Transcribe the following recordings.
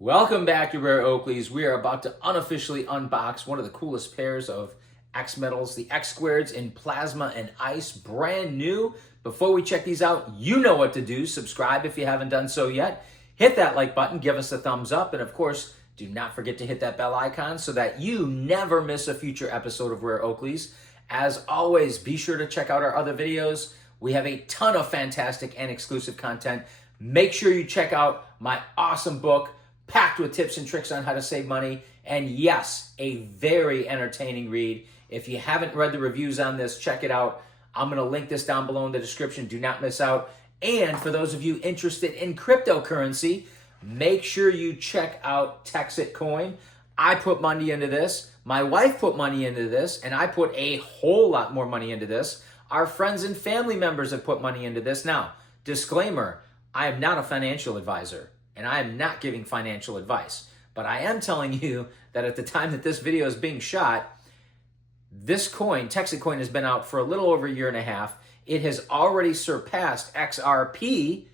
Welcome back to Rare Oakleys. We are about to unofficially unbox one of the coolest pairs of X metals, the X squareds in Plasma and Ice, brand new. Before we check these out, you know what to do. Subscribe if you haven't done so yet. Hit that like button, give us a thumbs up, and of course, do not forget to hit that bell icon so that you never miss a future episode of Rare Oakleys. As always, be sure to check out our other videos. We have a ton of fantastic and exclusive content. Make sure you check out my awesome book, packed with tips and tricks on how to save money. And yes, a very entertaining read. If you haven't read the reviews on this, check it out. I'm going to link this down below in the description. Do not miss out. And for those of you interested in cryptocurrency, make sure you check out TEXITcoin. I put money into this. My wife put money into this. And I put a whole lot more money into this. Our friends and family members have put money into this. Now, disclaimer, I am not a financial advisor. And I am not giving financial advice, but I am telling you that at the time that this video is being shot, this coin, TEXITcoin, has been out for a little over a year and a half. It has already surpassed XRP,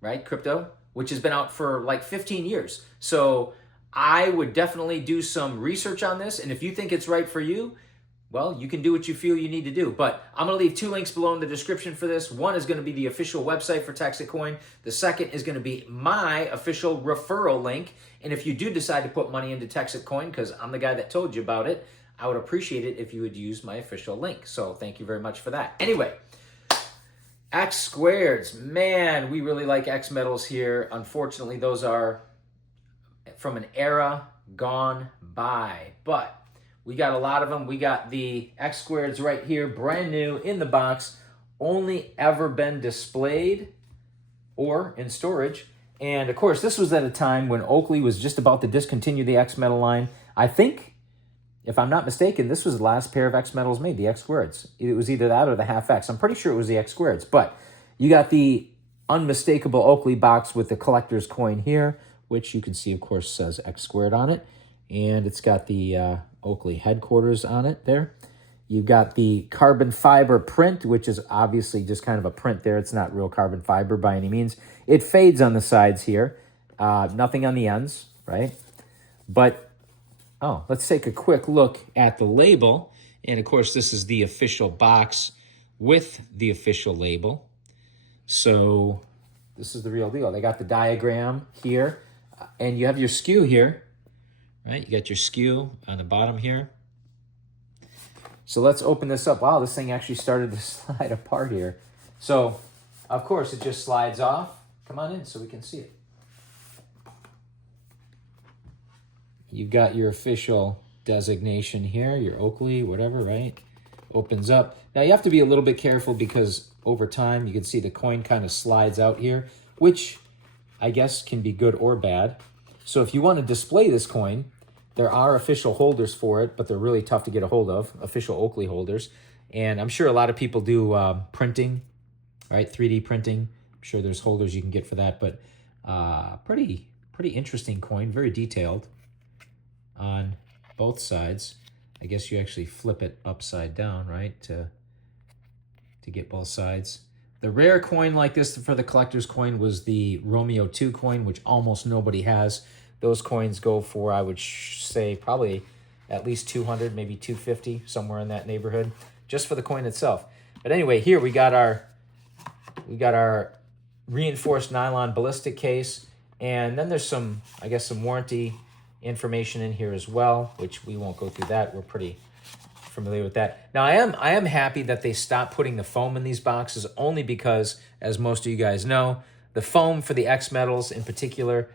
right, crypto, which has been out for like 15 years. So I would definitely do some research on this, and if you think it's right for you, well, you can do what you feel you need to do. But I'm going to leave two links below in the description for this. One is going to be the official website for TEXITcoin. The second is going to be my official referral link. And if you do decide to put money into TEXITcoin, because I'm the guy that told you about it, I would appreciate it if you would use my official link. So thank you very much for that. Anyway, X squareds. Man, we really like X metals here. Unfortunately, those are from an era gone by. But we got a lot of them. We got the X squareds right here, brand new in the box, only ever been displayed or in storage. And of course, this was at a time when Oakley was just about to discontinue the X metal line. I think, if I'm not mistaken, this was the last pair of X metals made, the X squareds. It was either that or the half X. I'm pretty sure it was the X squareds. But you got the unmistakable Oakley box with the collector's coin here, which you can see, of course, says X squared on it. And it's got the Oakley headquarters on it there. You've got the carbon fiber print, which is obviously just kind of a print there. It's not real carbon fiber by any means. It fades on the sides here. Nothing on the ends, right? But, oh, let's take a quick look at the label. And, of course, this is the official box with the official label. So this is the real deal. They got the diagram here. And you have your skew here. Right, you got your skew on the bottom here. So let's open this up. Wow, this thing actually started to slide apart here. So, of course, it just slides off. Come on in so we can see it. You've got your official designation here, your Oakley, whatever, right? Opens up. Now, you have to be a little bit careful because over time, you can see the coin kind of slides out here, which I guess can be good or bad. So if you want to display this coin, there are official holders for it, but they're really tough to get a hold of, official Oakley holders. And I'm sure a lot of people do printing, right? 3D printing. I'm sure there's holders you can get for that, but pretty interesting coin, very detailed on both sides. I guess you actually flip it upside down, right, to get both sides. The rare coin like this for the collector's coin was the Romeo 2 coin, which almost nobody has. Those coins go for, I would say, probably at least 200, maybe 250, somewhere in that neighborhood, just for the coin itself. But anyway, here we got our reinforced nylon ballistic case, and then there's some, I guess, some warranty information in here as well, which we won't go through that. We're pretty familiar with that. Now, I am happy that they stopped putting the foam in these boxes, only because, as most of you guys know, the foam for the X metals in particular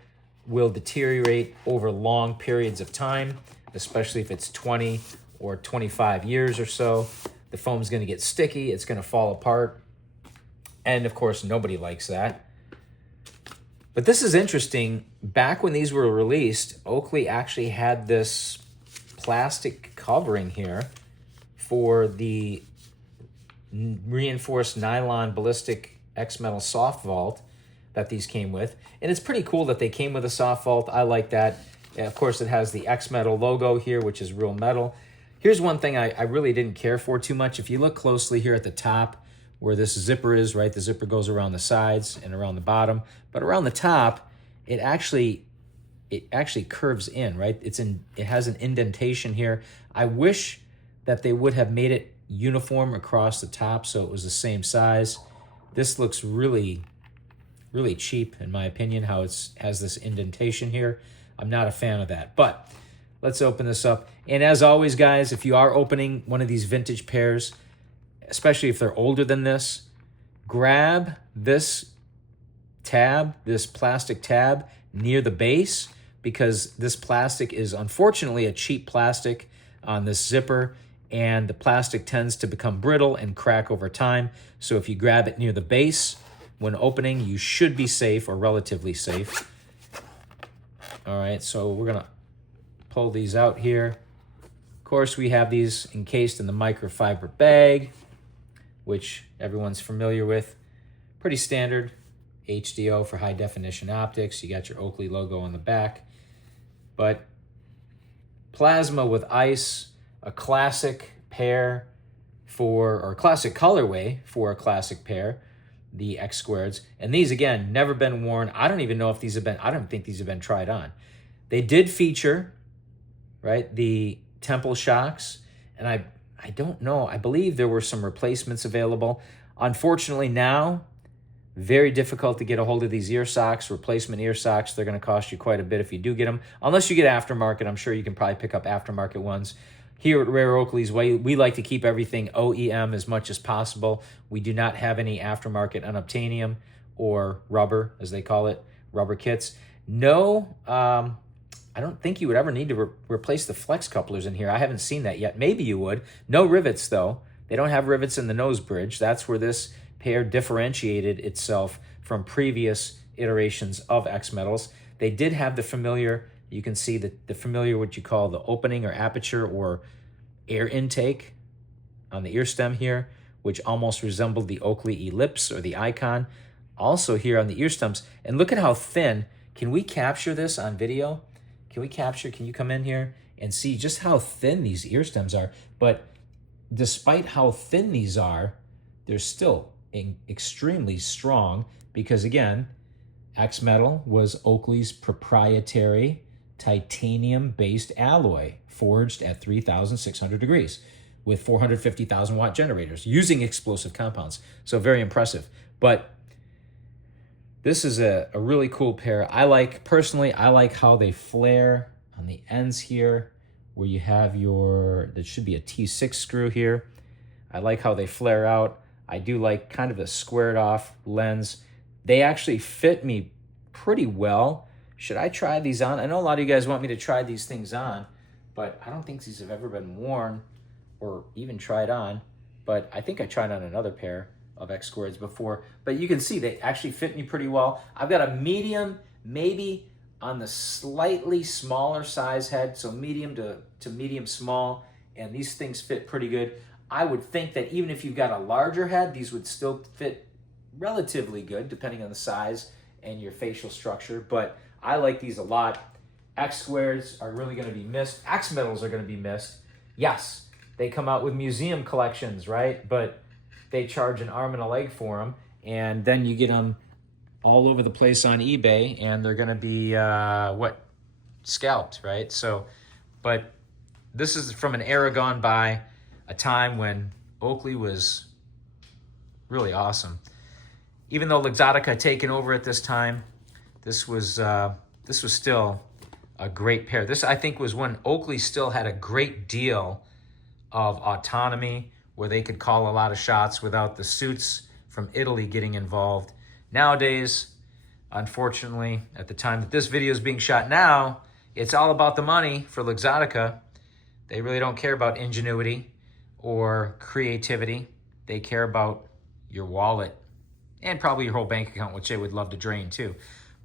will deteriorate over long periods of time, especially if it's 20 or 25 years or so. The foam's going to get sticky. It's going to fall apart. And, of course, nobody likes that. But this is interesting. Back when these were released, Oakley actually had this plastic covering here for the reinforced nylon ballistic X metal soft vault that these came with. And it's pretty cool that they came with a soft vault. I like that. And of course, it has the X metal logo here, which is real metal. Here's one thing I really didn't care for too much. If you look closely here at the top, where this zipper is, right? The zipper goes around the sides and around the bottom. But around the top, it actually it actually curves in, right? It has an indentation here. I wish that they would have made it uniform across the top so it was the same size. This looks really, really cheap in my opinion, how it has this indentation here. I'm not a fan of that, but let's open this up. And as always, guys, if you are opening one of these vintage pairs, especially if they're older than this, grab this tab, this plastic tab near the base, because this plastic is unfortunately a cheap plastic on this zipper, and the plastic tends to become brittle and crack over time. So if you grab it near the base when opening, you should be safe, or relatively safe. All right, so we're gonna pull these out here. Of course, we have these encased in the microfiber bag, which everyone's familiar with. Pretty standard. HDO for high definition optics. You got your Oakley logo on the back. But Plazma with ice, a classic pair or classic colorway for a classic pair, the X squareds. And these, again, never been worn. I don't even know if these have been, I don't think these have been tried on. They did feature, right, the temple shocks. And I don't know, I believe there were some replacements available. Unfortunately now, very difficult to get a hold of these ear socks, replacement ear socks. They're going to cost you quite a bit if you do get them. Unless you get aftermarket, I'm sure you can probably pick up aftermarket ones. Here at Rare Oakleys, we like to keep everything OEM as much as possible. We do not have any aftermarket unobtainium or rubber, as they call it, rubber kits. No, I don't think you would ever need to replace the flex couplers in here. I haven't seen that yet. Maybe you would. No rivets, though. They don't have rivets in the nose bridge. That's where this pair differentiated itself from previous iterations of X metals. They did have the familiar, you can see the familiar, what you call the opening or aperture or air intake on the ear stem here, which almost resembled the Oakley ellipse or the icon. Also here on the ear stems. And look at how thin. Can we capture this on video? Can you come in here and see just how thin these ear stems are? But despite how thin these are, they're still extremely strong, because again, X Metal was Oakley's proprietary titanium-based alloy, forged at 3,600 degrees with 450,000 watt generators using explosive compounds. So very impressive. But this is a really cool pair. Personally, I like how they flare on the ends here, where you have there should be a T6 screw here. I like how they flare out. I do like kind of a squared off lens. They actually fit me pretty well. Should I try these on? I know a lot of you guys want me to try these things on, but I don't think these have ever been worn or even tried on. But I think I tried on another pair of X squareds before. But you can see they actually fit me pretty well. I've got a medium, maybe on the slightly smaller size head, so medium to medium small, and these things fit pretty good. I would think that even if you've got a larger head, these would still fit relatively good, depending on the size and your facial structure. But I like these a lot. X squareds are really going to be missed. X metals are going to be missed. Yes, they come out with museum collections, right? But they charge an arm and a leg for them, and then you get them all over the place on eBay, and they're going to be scalped, right? So, but this is from an era gone by, a time when Oakley was really awesome. Even though luxottica had taken over at this time, this was still a great pair. This, I think, was when Oakley still had a great deal of autonomy, where they could call a lot of shots without the suits from Italy getting involved. Nowadays, unfortunately, at the time that this video is being shot now, it's all about the money for luxottica. They really don't care about ingenuity or creativity. They care about your wallet and probably your whole bank account, which they would love to drain too.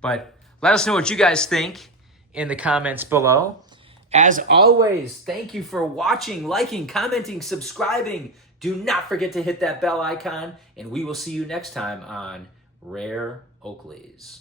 But let us know what you guys think in the comments below. As always, thank you for watching, liking, commenting, subscribing. Do not forget to hit that bell icon, and we will see you next time on Rare Oakleys.